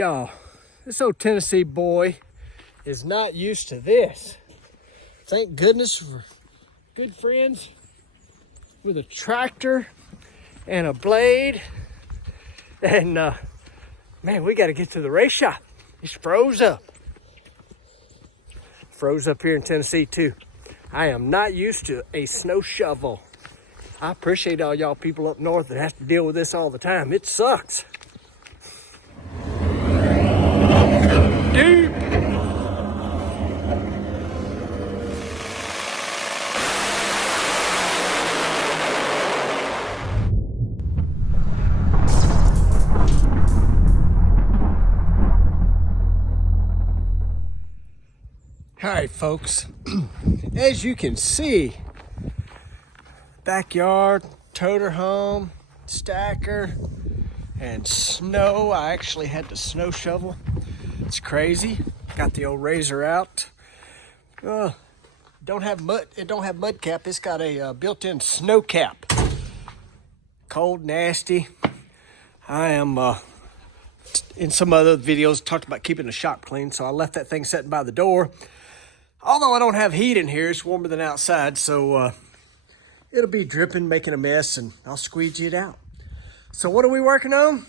y'all, this old Tennessee boy is not used to this. Thank goodness for good friends with a tractor and a blade. And man, we got to get to the race shop. It's froze up. Froze up here in Tennessee too. I am not used to a snow shovel. I appreciate all y'all people up north that have to deal with this all the time. It sucks. Deep. All right, folks, as you can see, backyard, toter home, stacker, and snow. I actually had to snow shovel. It's crazy. Got the old razor out. Don't have mud. It don't have mud cap. It's got a built-in snow cap. Cold, nasty. I am in some other videos talked about keeping the shop clean, so I left that thing sitting by the door. Although I don't have heat in here, it's warmer than outside, so it'll be dripping, making a mess, and I'll squeegee it out. So what are we working on?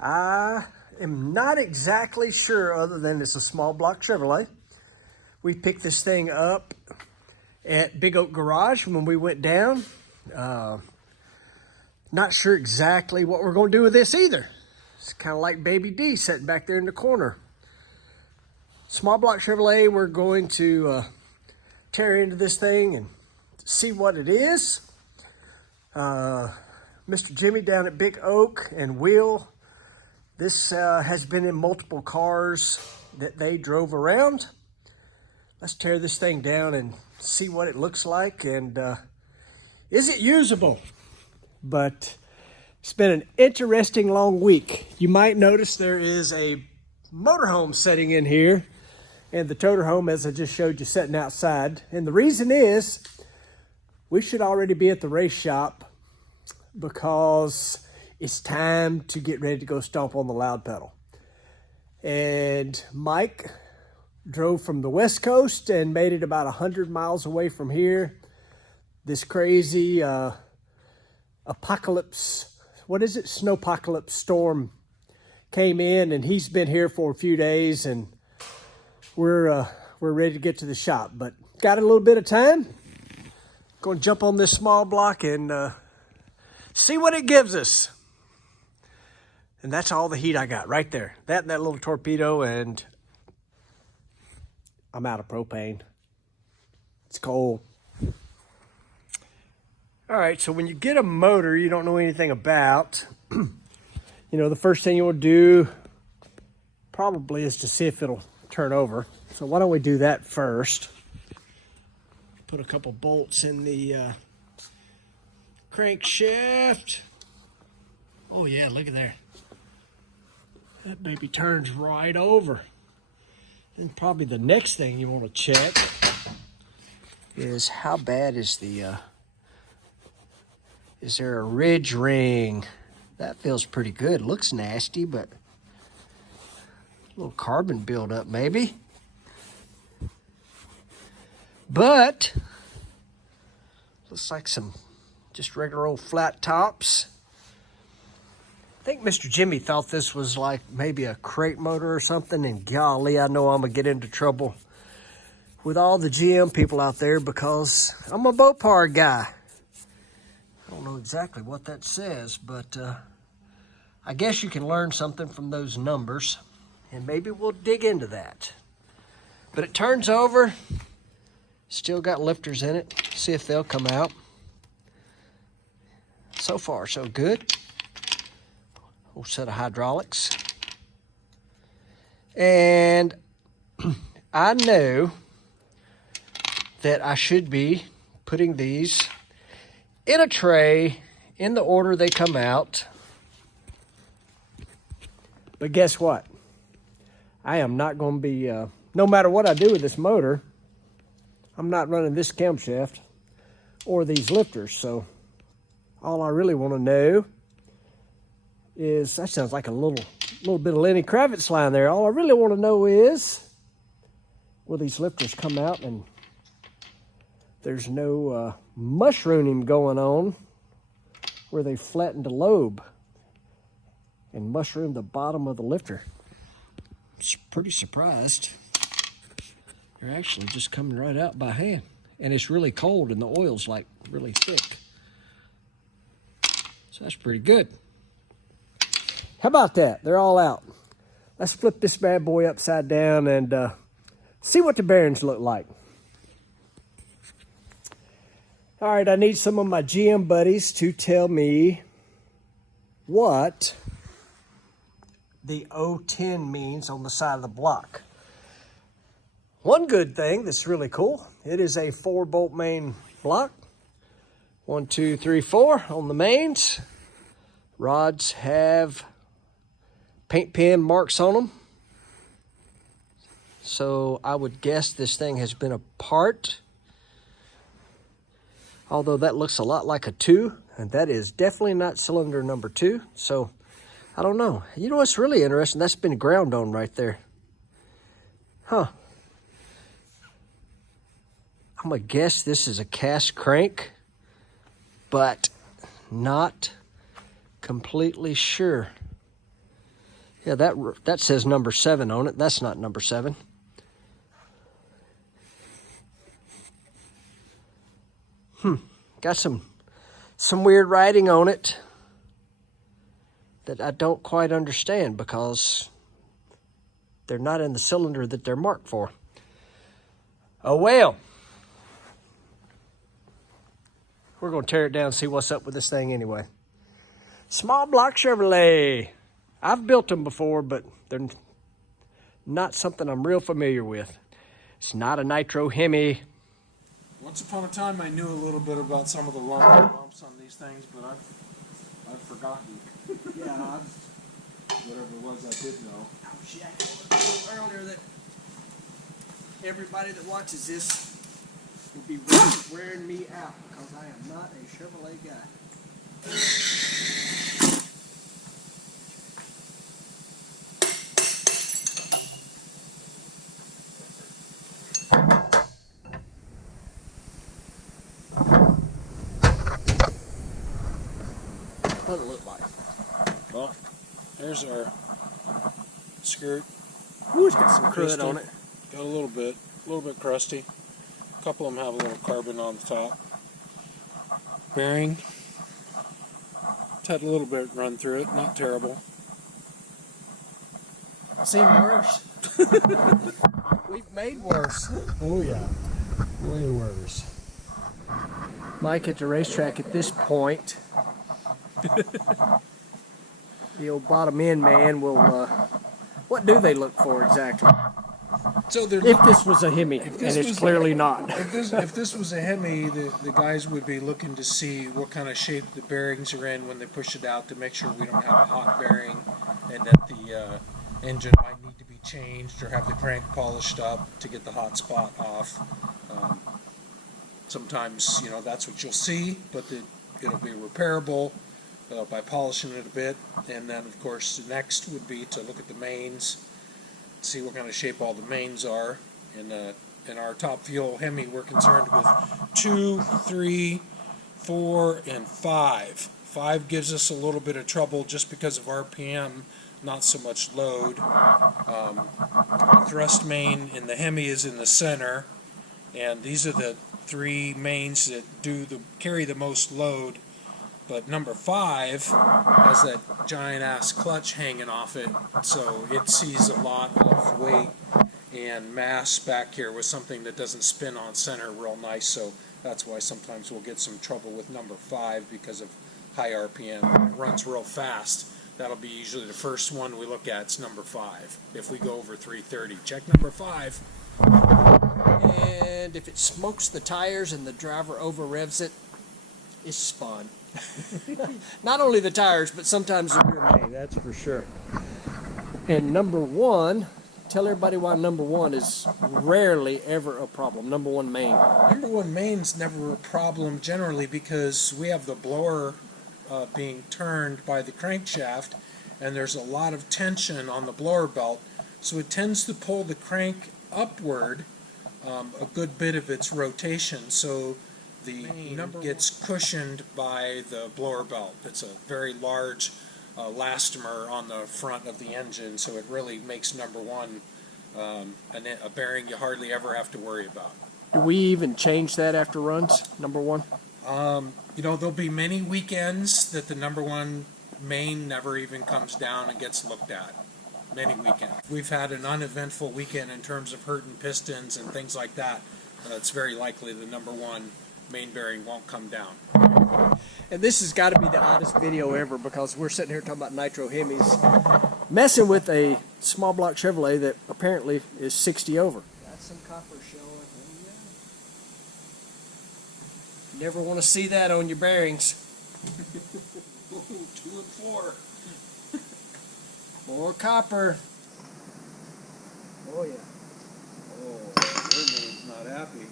I am not exactly sure, other than it's a small block Chevrolet. We picked this thing up at Big Oak Garage when we went down. Not sure exactly what we're going to do with this either. It's kind of like Baby D sitting back there in the corner. Small block Chevrolet, we're going to tear into this thing and see what it is. Mr. Jimmy down at Big Oak and Will, this has been in multiple cars that they drove around. Let's tear this thing down and see what it looks like, and is it usable? But it's been an interesting long week. You might notice there is a motorhome setting in here, and the toter home, as I just showed you, sitting outside. And the reason is we should already be at the race shop because it's time to get ready to go stomp on the loud pedal. And Mike drove from the West Coast and made it about 100 miles away from here. This crazy snowpocalypse storm came in, and he's been here for a few days, and we're ready to get to the shop, but got a little bit of time. Going to jump on this small block and see what it gives us. And that's all the heat I got right there. That and that little torpedo, and I'm out of propane. It's cold. All right, so when you get a motor you don't know anything about, you know, the first thing you'll do probably is to see if it'll turn over. So why don't we do that first? Put a couple bolts in the crankshaft. Oh yeah, look at there. That baby turns right over. And probably the next thing you want to check is how bad is there a ridge ring? That feels pretty good. Looks nasty, but a little carbon buildup maybe. But looks like some just regular old flat tops. I think Mr. Jimmy thought this was like maybe a crate motor or something, and golly, I know I'm gonna get into trouble with all the GM people out there because I'm a Bopar guy. I don't know exactly what that says, but I guess you can learn something from those numbers, and maybe we'll dig into that. But it turns over, still got lifters in it. See if they'll come out. So far, so good. Whole set of hydraulics. And I know that I should be putting these in a tray in the order they come out. But guess what? I am not going to be, no matter what I do with this motor, I'm not running this camshaft or these lifters. So all I really want to know is, that sounds like a little A little bit of Lenny Kravitz line there. All I really want to know is, will these lifters come out and there's no mushrooming going on where they flatten the lobe and mushroom the bottom of the lifter? I'm pretty surprised. They're actually just coming right out by hand. And it's really cold and the oil's like really thick. So that's pretty good. How about that? They're all out. Let's flip this bad boy upside down and see what the bearings look like. All right, I need some of my GM buddies to tell me what the 010 means on the side of the block. One good thing that's really cool, it is a 4-bolt main block. 1, 2, 3, 4 on the mains. Rods have paint pen marks on them. So I would guess this thing has been apart. Although that looks a lot like a 2, and that is definitely not cylinder number 2. So I don't know. You know what's really interesting? That's been ground on right there. Huh. I'm gonna guess this is a cast crank, but not completely sure. Yeah, that says number 7 on it. That's not number 7. Got some weird writing on it that I don't quite understand because they're not in the cylinder that they're marked for. Oh well. We're going to tear it down and see what's up with this thing anyway. Small block Chevrolet. I've built them before, but they're not something I'm real familiar with. It's not a nitro HEMI. Once upon a time, I knew a little bit about some of the lumps on these things, but I've forgotten. Yeah. Whatever it was, I did know. Oh shit! I told you earlier that everybody that watches this will be wearing me out because I am not a Chevrolet guy. What does it look like? Well, there's our skirt. Ooh, it's got some crud on it. Got a little bit crusty. A couple of them have a little carbon on the top. Bearing. It's had a little bit run through it, not terrible. Seen worse. We've made worse. Oh yeah, way worse. Mike at the racetrack at this point. The old bottom end man will, what do they look for exactly? So if this was a HEMI, and it's clearly not. If this was a HEMI, the guys would be looking to see what kind of shape the bearings are in when they push it out to make sure we don't have a hot bearing and that the engine might need to be changed or have the crank polished up to get the hot spot off. Sometimes, you know, that's what you'll see, but it'll be repairable by polishing it a bit. And then, of course, the next would be to look at the mains, see what kind of shape all the mains are. In our top fuel HEMI, we're concerned with 2, 3, 4, and 5. 5 gives us a little bit of trouble just because of RPM, not so much load. The thrust main in the HEMI is in the center, and these are the 3 mains that carry the most load. But number 5 has that giant ass clutch hanging off it, so it sees a lot of weight and mass back here with something that doesn't spin on center real nice. So that's why sometimes we'll get some trouble with number 5 because of high RPM. It runs real fast. That'll be usually the first one we look at. It's number 5. If we go over 330, check number 5. And if it smokes the tires and the driver over revs it, it's spun. Not only the tires, but sometimes the rear main, that's for sure. And number 1, tell everybody why number 1 is rarely ever a problem. Number 1 main. Number 1 main's never a problem generally because we have the blower being turned by the crankshaft, and there's a lot of tension on the blower belt, so it tends to pull the crank upward a good bit of its rotation, so the number gets cushioned by the blower belt. It's a very large elastomer on the front of the engine, so it really makes number one a bearing you hardly ever have to worry about. Do we even change that after runs, number one? You know, there'll be many weekends that the number one main never even comes down and gets looked at. Many weekends. We've had an uneventful weekend in terms of hurting pistons and things like that. It's very likely the number one main bearing won't come down. And this has got to be the oddest video ever, because we're sitting here talking about nitro HEMIs, messing with a small block Chevrolet that apparently is 60 over. Got some copper showing. Never want to see that on your bearings. 2 and 4. More copper. Oh yeah. Oh, Woodman's not happy.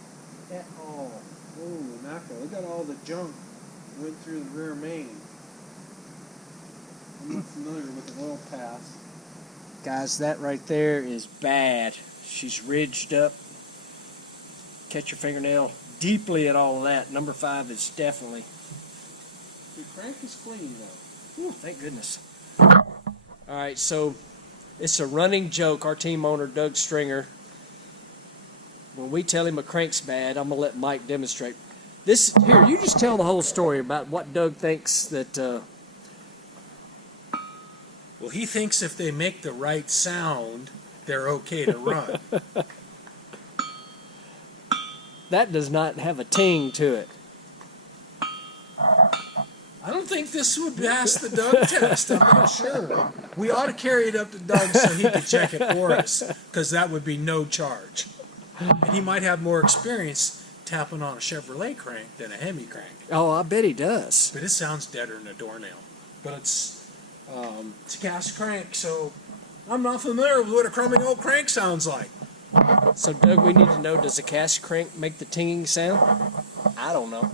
At all. Oh, Naka, look at all the junk went through the rear main. I'm not familiar with the oil pass. Guys, that right there is bad. She's ridged up. Catch your fingernail deeply at all of that. Number 5 is definitely. The crank is clean though. Ooh, thank goodness. All right, so it's a running joke. Our team owner, Doug Stringer, when we tell him a crank's bad, I'm going to let Mike demonstrate. This here, you just tell the whole story about what Doug thinks that... Well, he thinks if they make the right sound, they're okay to run. That does not have a ting to it. I don't think this would pass the Doug test. I'm not sure. We ought to carry it up to Doug so he could check it for us, because that would be no charge. And he might have more experience tapping on a Chevrolet crank than a HEMI crank. Oh, I bet he does. But it sounds deader than a doornail. But it's a cast crank, so I'm not familiar with what a crummy old crank sounds like. So, Doug, we need to know, does a cast crank make the tinging sound? I don't know.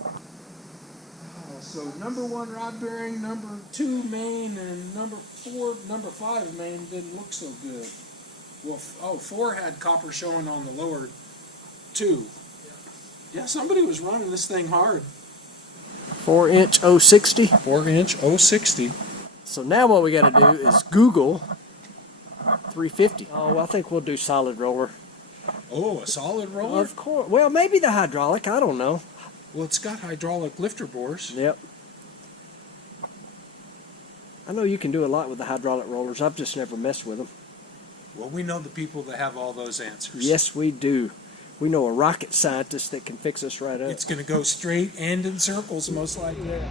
So number 1 rod bearing, number 2 main, and number 5 main didn't look so good. Well, 4 had copper showing on the lower 2. Yeah, somebody was running this thing hard. 4-inch 060. 4-inch 060. So now what we got to do is Google 350. Oh, I think we'll do solid roller. Oh, a solid roller? Of course. Well, maybe the hydraulic. I don't know. Well, it's got hydraulic lifter bores. Yep. I know you can do a lot with the hydraulic rollers. I've just never messed with them. Well, we know the people that have all those answers. Yes, we do. We know a rocket scientist that can fix us right up. It's going to go straight and in circles, most likely. Yeah.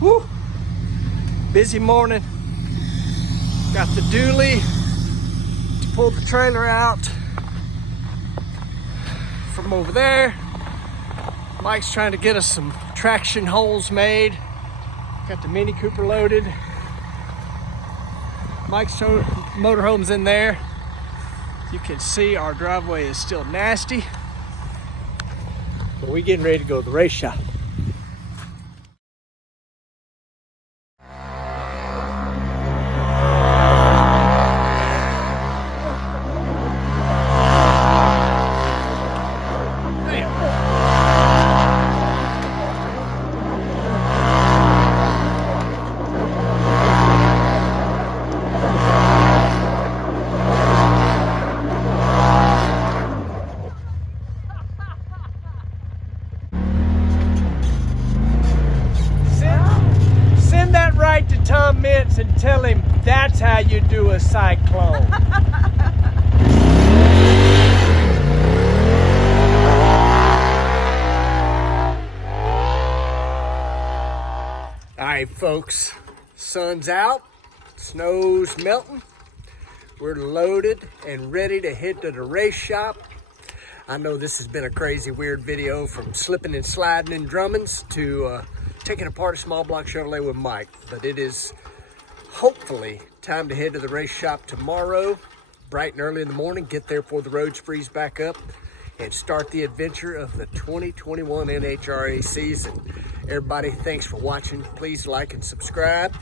Woo! Busy morning. Got the dually to pull the trailer out from over there. Mike's trying to get us some traction holes made. Got the Mini Cooper loaded. Mike's motorhome's in there. You can see our driveway is still nasty. But we're getting ready to go to the race shop. Tom Mintz and tell him that's how you do a cyclone. All right, folks, sun's out, snow's melting. We're loaded and ready to head to the race shop. I know this has been a crazy, weird video, from slipping and sliding in Drummond's to taking apart a small block Chevrolet with Mike. But it is hopefully time to head to the race shop tomorrow, bright and early in the morning, get there before the roads freeze back up, and start the adventure of the 2021 NHRA season. Everybody, thanks for watching. Please like and subscribe.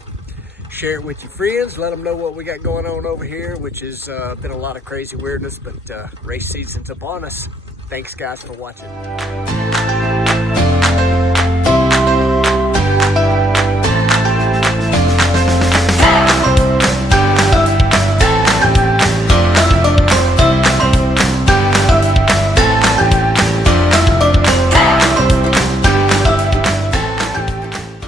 Share it with your friends. Let them know what we got going on over here, which has been a lot of crazy weirdness, but race season's upon us. Thanks, guys, for watching.